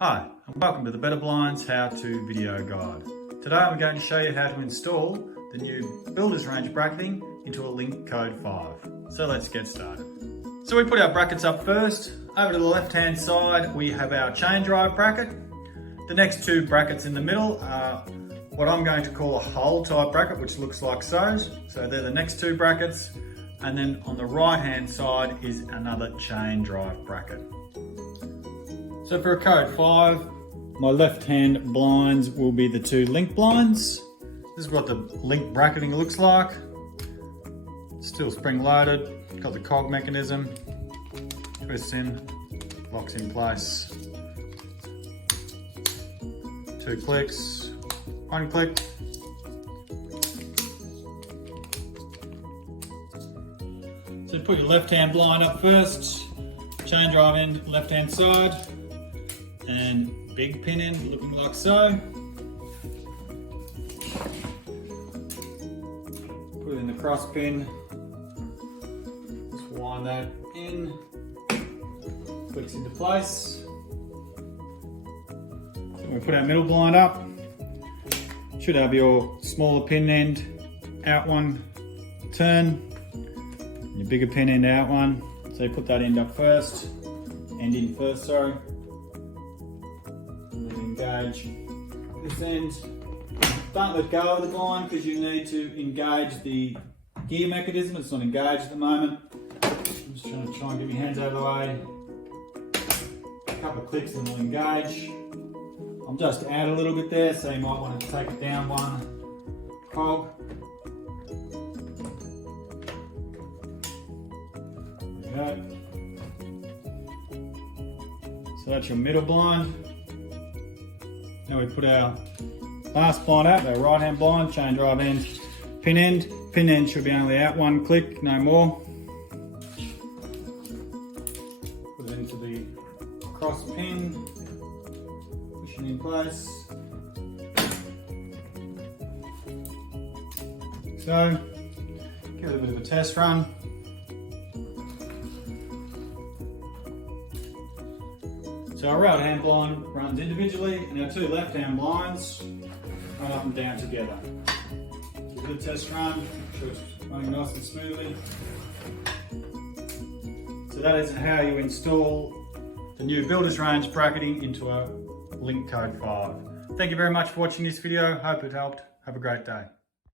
Hi, and welcome to the Betta Blinds how-to video guide. Today I'm going to show you how to install the new builder's range bracketing into a link code 5. So let's get started. So we put our brackets up first. Over to the left-hand side we have our chain drive bracket. The next two brackets in the middle are what I'm going to call a hole type bracket, which looks like so. So they're the next two brackets. And then on the right-hand side is another chain drive bracket. So for a code 5, my left-hand blinds will be the two link blinds. This is what the link bracketing looks like. Still spring-loaded, got the cog mechanism, twists in, locks in place. 2 clicks, 1 click. So put your left-hand blind up first, chain drive in left-hand side, and big pin in looking like so. Put it in the cross pin, just wind that in, clicks into place. So we put our middle blind up, should have your smaller pin end out one turn, your bigger pin end out one. So you put that end up first, end in first, sorry. Engage this end. Don't let go of the blind because you need to engage the gear mechanism. It's not engaged at the moment. I'm just trying to get my hands out of the way. A couple of clicks and we'll engage. I'm just out a little bit there, so you might want to take it down one cog. There we go. So that's your middle blind. Now we put our last blind out, our right hand blind, chain drive end, pin end. Pin end should be only out 1 click, no more. Put it into the cross pin, push it in place. So, give it a bit of a test run. So our right hand blind runs individually and our two left hand blinds run up and down together. So a good test run, make sure it's running nice and smoothly. So that is how you install the new builder's range bracketing into a link code 5. Thank you very much for watching this video. Hope it helped. Have a great day.